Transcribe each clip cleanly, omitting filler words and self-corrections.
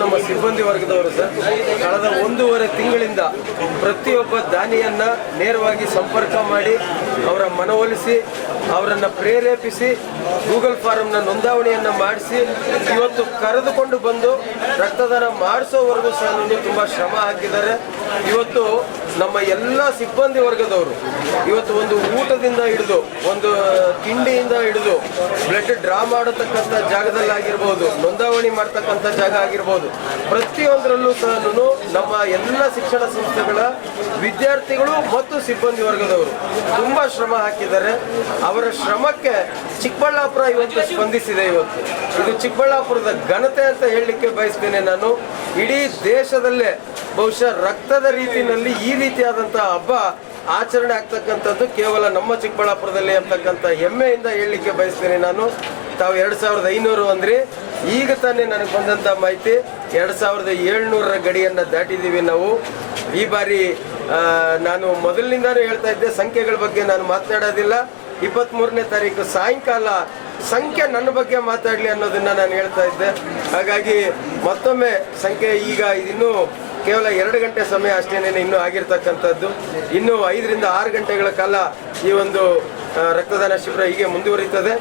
ನಮ್ಮ ಸಿಬ್ಬಂದಿ ವರ್ಗದವರು ಸರ್ ಕಳೆದ 1.5 ತಿಂಗಳಿಂದ ಪ್ರತಿಯೊಬ್ಬ ದಾನಿಯನ್ನ ನೇರವಾಗಿ ಸಂಪರ್ಕ ಮಾಡಿ ಅವರ ಮನವೊಲಿಸಿ ಅವರನ್ನು ಪ್ರೇರೇಪಿಸಿ ಗೂಗಲ್ ಫಾರಂನ ನೋಂದಾವಣಿಯನ್ನು ಮಾಡಿಸಿ ಇವತ್ತು ಕರೆದುಕೊಂಡು ಬಂದು ರಕ್ತದಾನ ಮಾಡಿಸೋವರೆಗೂ ಸಹ ತುಂಬ ಶ್ರಮ ಹಾಕಿದ್ದಾರೆ. ಇವತ್ತು ನಮ್ಮ ಎಲ್ಲ ಸಿಬ್ಬಂದಿ ವರ್ಗದವರು ಇವತ್ತು ಒಂದು ಊಟದಿಂದ ಹಿಡಿದು ಒಂದು ತಿಂಡಿಯಿಂದ ಹಿಡಿದು ಬ್ಲಡ್ ಡ್ರಾ ಮಾಡತಕ್ಕಂಥ ಜಾಗದಲ್ಲಾಗಿರ್ಬೋದು, ನೋಂದಾವಣಿ ಮಾಡ್ತಕ್ಕಂಥ ಜಾಗ ಆಗಿರ್ಬೋದು, ಪ್ರತಿಯೊಂದರಲ್ಲೂ ಸಹ ನಮ್ಮ ಎಲ್ಲ ಶಿಕ್ಷಣ ಸಂಸ್ಥೆಗಳ ವಿದ್ಯಾರ್ಥಿಗಳು ಮತ್ತು ಸಿಬ್ಬಂದಿ ವರ್ಗದವರು ತುಂಬಾ ಶ್ರಮ ಹಾಕಿದ್ದಾರೆ. ಅವರ ಶ್ರಮಕ್ಕೆ ಚಿಕ್ಕಬಳ್ಳಾಪುರ ಇವತ್ತು ಸ್ಪಂದಿಸಿದೆ. ಇವತ್ತು ಇದು ಚಿಕ್ಕಬಳ್ಳಾಪುರದ ಘನತೆ ಅಂತ ಹೇಳಲಿಕ್ಕೆ ಬಯಸ್ತೇನೆ ನಾನು. ಇಡೀ ದೇಶದಲ್ಲೇ ಬಹುಶಃ ರಕ್ತದ ರೀತಿಯಲ್ಲಿ ಈ ರೀತಿಯಾದಂತಹ ಹಬ್ಬ ಆಚರಣೆ ಆಗ್ತಕ್ಕಂಥದ್ದು ಕೇವಲ ನಮ್ಮ ಚಿಕ್ಕಬಳ್ಳಾಪುರದಲ್ಲಿ ಅಂತಕ್ಕಂಥ ಹೆಮ್ಮೆಯಿಂದ ಹೇಳಲಿಕ್ಕೆ ಬಯಸ್ತೇನೆ ನಾನು. ತಾವು 2500 ಅಂದ್ರಿ, ಈಗ ತಾನೇ ನನಗೆ ಬಂದಂಥ ಮಾಹಿತಿ 2700ರ ಗಡಿಯನ್ನು ದಾಟಿದ್ದೀವಿ ನಾವು. ಈ ಬಾರಿ ನಾನು ಮೊದಲಿನಿಂದಾನು ಹೇಳ್ತಾ ಇದ್ದೆ, ಸಂಖ್ಯೆಗಳ ಬಗ್ಗೆ ನಾನು ಮಾತನಾಡೋದಿಲ್ಲ. 23ನೇ ತಾರೀಕು ಸಾಯಂಕಾಲ ಸಂಖ್ಯೆ ನನ್ನ ಬಗ್ಗೆ ಮಾತಾಡಲಿ ಅನ್ನೋದನ್ನ ನಾನು ಹೇಳ್ತಾ ಇದ್ದೆ. ಹಾಗಾಗಿ ಮತ್ತೊಮ್ಮೆ ಸಂಖ್ಯೆ ಈಗ ಇನ್ನೂ ಕೇವಲ 2 ಗಂಟೆ ಸಮಯ ಅಷ್ಟೇನೆ ಇನ್ನೂ ಆಗಿರ್ತಕ್ಕಂಥದ್ದು. ಇನ್ನೂ 5 ರಿಂದ 6 ಗಂಟೆಗಳ ಕಾಲ ಈ ಒಂದು ರಕ್ತದಾನ ಶಿಬಿರ ಹೀಗೆ ಮುಂದುವರಿತದೆ.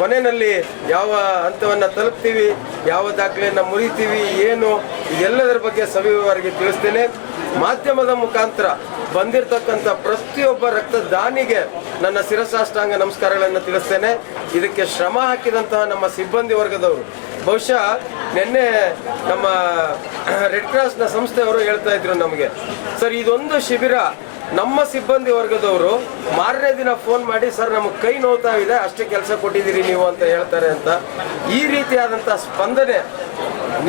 ಕೊನೆಯಲ್ಲಿ ಯಾವ ಹಂತವನ್ನು ತಲುಪ್ತೀವಿ, ಯಾವ ದಾಖಲೆಯನ್ನು ಮುರಿತೀವಿ, ಏನು ಇದೆಲ್ಲದರ ಬಗ್ಗೆ ಸವಿವರವಾಗಿ ತಿಳಿಸ್ತೇನೆ. ಮಾಧ್ಯಮದ ಮುಖಾಂತರ ಬಂದಿರತಕ್ಕಂಥ ಪ್ರತಿಯೊಬ್ಬ ರಕ್ತದಾನಿಗೆ ನನ್ನ ಶಿರಸಾಷ್ಟಾಂಗ ನಮಸ್ಕಾರಗಳನ್ನು ತಿಳಿಸ್ತೇನೆ. ಇದಕ್ಕೆ ಶ್ರಮ ಹಾಕಿದಂತಹ ನಮ್ಮ ಸಿಬ್ಬಂದಿ ವರ್ಗದವರು, ಬಹುಶಃ ನಿನ್ನೆ ನಮ್ಮ ರೆಡ್ ಕ್ರಾಸ್ನ ಸಂಸ್ಥೆಯವರು ಹೇಳ್ತಾ ಇದ್ರು ನಮಗೆ, ಸರ್ ಇದೊಂದು ಶಿಬಿರ ನಮ್ಮ ಸಿಬ್ಬಂದಿ ವರ್ಗದವರು ಮಾರನೇ ದಿನ ಫೋನ್ ಮಾಡಿ, ಸರ್ ನಮಗೆ ಕೈ ನೋವ್ತಾ ಇದೆ, ಅಷ್ಟೇ ಕೆಲಸ ಕೊಟ್ಟಿದ್ದೀರಿ ನೀವು ಅಂತ ಹೇಳ್ತಾರೆ ಅಂತ. ಈ ರೀತಿಯಾದಂಥ ಸ್ಪಂದನೆ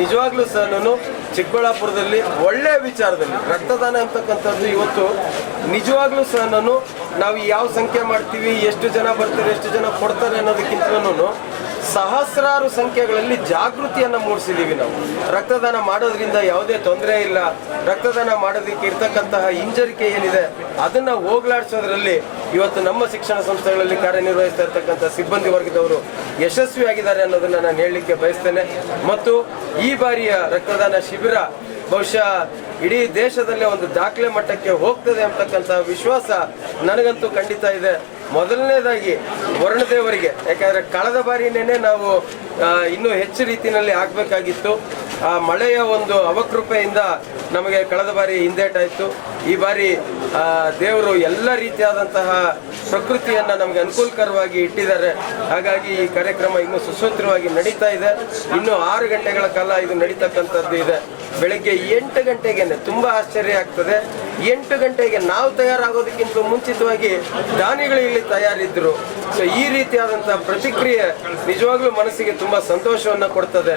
ನಿಜವಾಗ್ಲೂ ಸಹ ನಾನು ಚಿಕ್ಕಬಳ್ಳಾಪುರದಲ್ಲಿ ಒಳ್ಳೆಯ ವಿಚಾರದಲ್ಲಿ ರಕ್ತದಾನ ಅಂತಕ್ಕಂಥದ್ದು ಇವತ್ತು ನಿಜವಾಗ್ಲೂ ಸಹ ನಾವು ಯಾವ ಸಂಖ್ಯೆ ಮಾಡ್ತೀವಿ, ಎಷ್ಟು ಜನ ಬರ್ತಾರೆ, ಎಷ್ಟು ಜನ ಕೊಡ್ತಾರೆ ಅನ್ನೋದಕ್ಕಿಂತಲೂ ಸಹಸ್ರಾರು ಸಂಖ್ಯೆಗಳಲ್ಲಿ ಜಾಗೃತಿಯನ್ನು ಮೂಡಿಸಿದ್ದೀವಿ ನಾವು. ರಕ್ತದಾನ ಮಾಡೋದ್ರಿಂದ ಯಾವುದೇ ತೊಂದರೆ ಇಲ್ಲ, ರಕ್ತದಾನ ಮಾಡೋದಕ್ಕೆ ಇರ್ತಕ್ಕಂತಹ ಹಿಂಜರಿಕೆ ಏನಿದೆ ಅದನ್ನು ಹೋಗ್ಲಾಡಿಸೋದ್ರಲ್ಲಿ ಇವತ್ತು ನಮ್ಮ ಶಿಕ್ಷಣ ಸಂಸ್ಥೆಗಳಲ್ಲಿ ಕಾರ್ಯನಿರ್ವಹಿಸ್ತಾ ಇರ್ತಕ್ಕಂಥ ಸಿಬ್ಬಂದಿ ವರ್ಗದವರು ಯಶಸ್ವಿಯಾಗಿದ್ದಾರೆ ಅನ್ನೋದನ್ನು ನಾನು ಹೇಳಲಿಕ್ಕೆ ಬಯಸ್ತೇನೆ. ಮತ್ತು ಈ ಬಾರಿಯ ರಕ್ತದಾನ ಶಿಬಿರ ಬಹುಶಃ ಇಡೀ ದೇಶದಲ್ಲೇ ಒಂದು ದಾಖಲೆ ಮಟ್ಟಕ್ಕೆ ಹೋಗ್ತದೆ ಅಂತಕ್ಕಂಥ ವಿಶ್ವಾಸ ನನಗಂತೂ ಖಂಡಿತ ಇದೆ. ಮೊದಲನೇದಾಗಿ ವರುಣದೇವರಿಗೆ, ಯಾಕಂದರೆ ಕಳೆದ ಬಾರಿನೇ ನಾವು ಇನ್ನೂ ಹೆಚ್ಚು ರೀತಿಯಲ್ಲಿ ಆಗಬೇಕಾಗಿತ್ತು. ಆ ಮಳೆಯ ಒಂದು ಅವಕೃಪೆಯಿಂದ ನಮಗೆ ಕಳೆದ ಬಾರಿ ಹಿಂದೇಟಾಯಿತು. ಈ ಬಾರಿ ದೇವರು ಎಲ್ಲ ರೀತಿಯಾದಂತಹ ಪ್ರಕೃತಿಯನ್ನು ನಮಗೆ ಅನುಕೂಲಕರವಾಗಿ ಇಟ್ಟಿದ್ದಾರೆ. ಹಾಗಾಗಿ ಈ ಕಾರ್ಯಕ್ರಮ ಇನ್ನೂ ಸುಸೂತ್ರವಾಗಿ ನಡೀತಾ ಇದೆ. ಇನ್ನು 6 ಗಂಟೆಗಳ ಕಾಲ ಇದು ನಡೀತಕ್ಕಂಥದ್ದು ಇದೆ. ಬೆಳಗ್ಗೆ 8 ಗಂಟೆಗೆ ತುಂಬ ಆಶ್ಚರ್ಯ ಆಗ್ತದೆ. 8 ಗಂಟೆಗೆ ನಾವು ತಯಾರಾಗೋದಕ್ಕಿಂತ ಮುಂಚಿತವಾಗಿ ದಾನಿಗಳು ಇಲ್ಲಿ ತಯಾರಿದ್ರು. ಸೊ ಈ ರೀತಿಯಾದಂತಹ ಪ್ರತಿಕ್ರಿಯೆ ನಿಜವಾಗ್ಲೂ ಮನಸ್ಸಿಗೆ ತುಂಬಾ ಸಂತೋಷವನ್ನ ಕೊಡ್ತದೆ.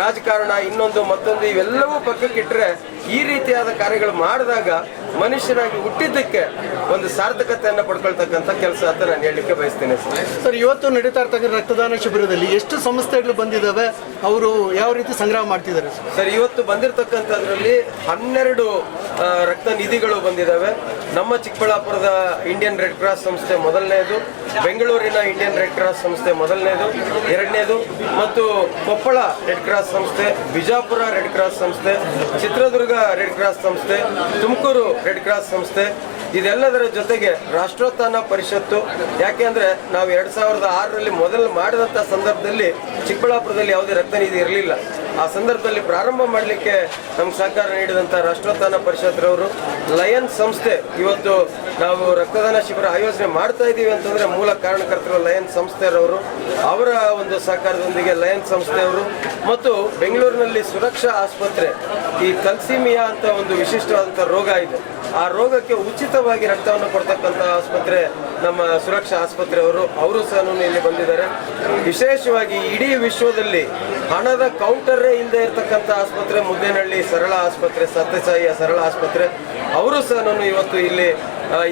ರಾಜಕಾರಣ ಇನ್ನೊಂದು ಮತ್ತೊಂದು ಇವೆಲ್ಲವೂ ಪಕ್ಕಕ್ಕಿಟ್ರೆ ಈ ರೀತಿಯಾದ ಕಾರ್ಯಗಳು ಮಾಡಿದಾಗ ಮನುಷ್ಯನಾಗಿ ಹುಟ್ಟಿದ್ದಕ್ಕೆ ಒಂದು ಸಾರ್ಥಕತೆಯನ್ನು ಪಡ್ಕೊಳ್ತಕ್ಕಂಥ ಕೆಲಸ ಅಂತ ನಾನು ಹೇಳಲಿಕ್ಕೆ ಬಯಸ್ತೇನೆ. ಸರ್, ಇವತ್ತು ನಡೀತಾ ಇರ್ತಕ್ಕಂಥ ರಕ್ತದಾನ ಶಿಬಿರದಲ್ಲಿ ಎಷ್ಟು ಸಂಸ್ಥೆಗಳು ಬಂದಿದ್ದಾವೆ, ಅವರು ಯಾವ ರೀತಿ ಸಂಗ್ರಹ ಮಾಡ್ತಿದ್ದಾರೆ? ಸರ್, ಇವತ್ತು ಬಂದಿರತಕ್ಕಂಥದ್ರಲ್ಲಿ 12 ರಕ್ತ ನಿಧಿಗಳು ಬಂದಿದ್ದಾವೆ. ನಮ್ಮ ಚಿಕ್ಕಬಳ್ಳಾಪುರದ ಇಂಡಿಯನ್ ರೆಡ್ ಕ್ರಾಸ್ ಸಂಸ್ಥೆ ಮೊದಲನೇದು, ಬೆಂಗಳೂರಿನ ಇಂಡಿಯನ್ ರೆಡ್ ಕ್ರಾಸ್ ಸಂಸ್ಥೆ ಮೊದಲನೇದು, 2ನೇದು, ಮತ್ತು ಕೊಪ್ಪಳ ರೆಡ್ ಕ್ರಾಸ್ ಸಂಸ್ಥೆ, ಬಿಜಾಪುರ ರೆಡ್ ಕ್ರಾಸ್ ಸಂಸ್ಥೆ, ಚಿತ್ರದುರ್ಗ ರೆಡ್ ಕ್ರಾಸ್ ಸಂಸ್ಥೆ, ತುಮಕೂರು ರೆಡ್ ಕ್ರಾಸ್ ಸಂಸ್ಥೆ, ಇದೆಲ್ಲದರ ಜೊತೆಗೆ ರಾಷ್ಟ್ರೋತ್ಥಾನ ಪರಿಷತ್ತು. ಯಾಕೆ ಅಂದರೆ ನಾವು 2006ರಲ್ಲಿ ಮೊದಲು ಮಾಡಿದಂಥ ಸಂದರ್ಭದಲ್ಲಿ ಚಿಕ್ಕಬಳ್ಳಾಪುರದಲ್ಲಿ ಯಾವುದೇ ರಕ್ತನಿಧಿ ಇರಲಿಲ್ಲ. ಆ ಸಂದರ್ಭದಲ್ಲಿ ಪ್ರಾರಂಭ ಮಾಡಲಿಕ್ಕೆ ನಮ್ಗೆ ಸಹಕಾರ ನೀಡಿದಂಥ ರಾಷ್ಟ್ರೋತ್ಥಾನ ಪರಿಷತ್ರವರು, ಲಯನ್ ಸಂಸ್ಥೆ, ಇವತ್ತು ನಾವು ರಕ್ತದಾನ ಶಿಬಿರ ಆಯೋಜನೆ ಮಾಡ್ತಾ ಇದ್ದೀವಿ ಅಂತಂದರೆ ಮೂಲ ಕಾರಣಕರ್ತರು ಲಯನ್ ಸಂಸ್ಥೆಯವರು, ಅವರ ಒಂದು ಸಹಕಾರದೊಂದಿಗೆ ಲಯನ್ ಸಂಸ್ಥೆಯವರು, ಮತ್ತು ಬೆಂಗಳೂರಿನಲ್ಲಿ ಸುರಕ್ಷಾ ಆಸ್ಪತ್ರೆ, ಈ ಥಲಸೀಮಿಯಾ ಅಂತ ಒಂದು ವಿಶಿಷ್ಟವಾದಂಥ ರೋಗ ಇದೆ, ಆ ರೋಗಕ್ಕೆ ಉಚಿತವಾಗಿ ರಕ್ತವನ್ನು ಕೊಡ್ತಕ್ಕಂಥ ಆಸ್ಪತ್ರೆ ನಮ್ಮ ಸುರಕ್ಷಾ ಆಸ್ಪತ್ರೆಯವರು, ಅವರು ಸಹ ಇಲ್ಲಿ ಬಂದಿದ್ದಾರೆ. ವಿಶೇಷವಾಗಿ ಇಡೀ ವಿಶ್ವದಲ್ಲಿ ಹಣದ ಕೌಂಟರೇ ಇಲ್ಲದೆ ಇರತಕ್ಕಂಥ ಆಸ್ಪತ್ರೆ ಮುದ್ದೇನಹಳ್ಳಿ ಸರಳ ಆಸ್ಪತ್ರೆ, ಸತ್ಯಸಾಯಿಯ ಸರಳ ಆಸ್ಪತ್ರೆ, ಅವರು ಸಹ ಇವತ್ತು ಇಲ್ಲಿ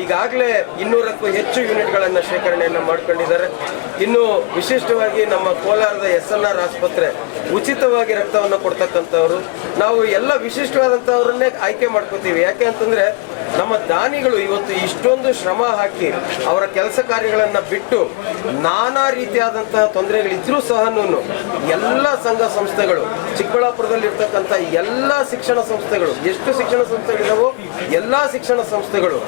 ಈಗಾಗಲೇ 200ಕ್ಕೂ ಹೆಚ್ಚು ಯೂನಿಟ್ಗಳನ್ನು ಶೇಖರಣೆಯನ್ನು ಮಾಡ್ಕೊಂಡಿದ್ದಾರೆ. ಇನ್ನು ವಿಶಿಷ್ಟವಾಗಿ ನಮ್ಮ ಕೋಲಾರದ SNR ಆಸ್ಪತ್ರೆ ಉಚಿತವಾಗಿ ರಕ್ತವನ್ನು ಕೊಡ್ತಕ್ಕಂಥವ್ರು. ನಾವು ಎಲ್ಲ ವಿಶಿಷ್ಟವಾದಂಥವ್ರನ್ನೇ ಆಯ್ಕೆ ಮಾಡ್ಕೋತೀವಿ. ಯಾಕೆ ಅಂತಂದರೆ ನಮ್ಮ ದಾನಿಗಳು ಇವತ್ತು ಇಷ್ಟೊಂದು ಶ್ರಮ ಹಾಕಿ ಅವರ ಕೆಲಸ ಕಾರ್ಯಗಳನ್ನು ಬಿಟ್ಟು ನಾನಾ ರೀತಿಯಾದಂತಹ ತೊಂದರೆಗಳಿದ್ರೂ ಸಹ ಎಲ್ಲ ಸಂಘ ಸಂಸ್ಥೆಗಳು, ಚಿಕ್ಕಬಳ್ಳಾಪುರದಲ್ಲಿರ್ತಕ್ಕಂಥ ಎಲ್ಲ ಶಿಕ್ಷಣ ಸಂಸ್ಥೆಗಳು, ಎಷ್ಟು ಶಿಕ್ಷಣ ಸಂಸ್ಥೆಗಳಿದಾವೋ ಎಲ್ಲ ಶಿಕ್ಷಣ ಸಂಸ್ಥೆಗಳು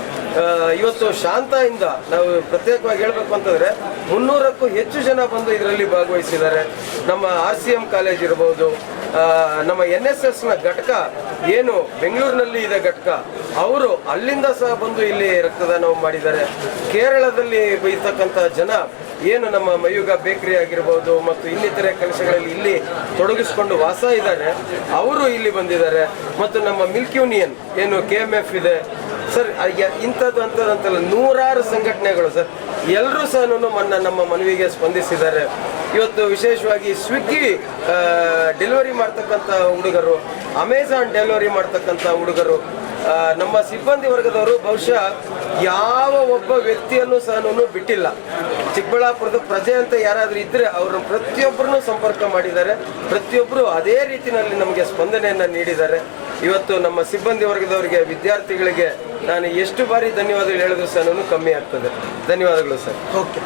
ಇವತ್ತು ಶಾಂತಿಯಿಂದ, ನಾವು ಪ್ರತ್ಯೇಕವಾಗಿ ಹೇಳಬೇಕು ಅಂತಂದರೆ 300ಕ್ಕೂ ಹೆಚ್ಚು ಜನ ಬಂದು ಇದರಲ್ಲಿ ಭಾಗವಹಿಸಿದ್ದಾರೆ. ನಮ್ಮ RCM ಕಾಲೇಜ್ ಇರ್ಬೋದು, ನಮ್ಮ NSSನ ಘಟಕ ಏನು ಬೆಂಗಳೂರಿನಲ್ಲಿ ಇದೆ ಘಟಕ, ಅವರು ಅಲ್ಲಿಂದ ಸಹ ಬಂದು ಇಲ್ಲಿ ರಕ್ತದಾನ ಮಾಡಿದ್ದಾರೆ. ಕೇರಳದಲ್ಲಿ ಇರ್ತಕ್ಕಂಥ ಜನ ಏನು ನಮ್ಮ ಮಯೂಗ ಬೇಕರಿ ಆಗಿರ್ಬೋದು ಮತ್ತು ಇನ್ನಿತರೆ ಕೆಲಸಗಳಲ್ಲಿ ಇಲ್ಲಿ ತೊಡಗಿಸ್ಕೊಂಡು ವಾಸ ಇದ್ದಾರೆ, ಅವರು ಇಲ್ಲಿ ಬಂದಿದ್ದಾರೆ. ಮತ್ತು ನಮ್ಮ ಮಿಲ್ಕ್ ಯೂನಿಯನ್ ಏನು KMF ಇದೆ ಸರ್, ಇಂಥದ್ದು ಅಂತಲ್ಲ, 100 ಸಂಘಟನೆಗಳು ಸರ್, ಎಲ್ಲರೂ ಸಹ ನಮ್ಮ ಮನವಿಗೆ ಸ್ಪಂದಿಸಿದ್ದಾರೆ. ಇವತ್ತು ವಿಶೇಷವಾಗಿ ಸ್ವಿಗ್ಗಿ ಡೆಲಿವರಿ ಮಾಡ್ತಕ್ಕಂಥ ಹುಡುಗರು, ಅಮೆಜಾನ್ ಡೆಲಿವರಿ ಮಾಡ್ತಕ್ಕಂಥ ಹುಡುಗರು, ನಮ್ಮ ಸಿಬ್ಬಂದಿ ವರ್ಗದವರು ಬಹುಶಃ ಯಾವ ಒಬ್ಬ ವ್ಯಕ್ತಿಯನ್ನು ಸಹ ಬಿಟ್ಟಿಲ್ಲ. ಚಿಕ್ಕಬಳ್ಳಾಪುರದ ಪ್ರಜೆ ಅಂತ ಯಾರಾದರೂ ಇದ್ದರೆ ಅವರು ಪ್ರತಿಯೊಬ್ಬರನ್ನು ಸಂಪರ್ಕ ಮಾಡಿದ್ದಾರೆ. ಪ್ರತಿಯೊಬ್ಬರು ಅದೇ ರೀತಿಯಲ್ಲಿ ನಮಗೆ ಸ್ಪಂದನೆಯನ್ನು ನೀಡಿದ್ದಾರೆ. ಇವತ್ತು ನಮ್ಮ ಸಿಬ್ಬಂದಿ ವರ್ಗದವರಿಗೆ, ವಿದ್ಯಾರ್ಥಿಗಳಿಗೆ ನಾನು ಎಷ್ಟು ಬಾರಿ ಧನ್ಯವಾದಗಳು ಹೇಳಿದ್ರು ಸಹ ಕಮ್ಮಿ ಆಗ್ತದೆ. ಧನ್ಯವಾದಗಳು ಸರ್. ಓಕೆ.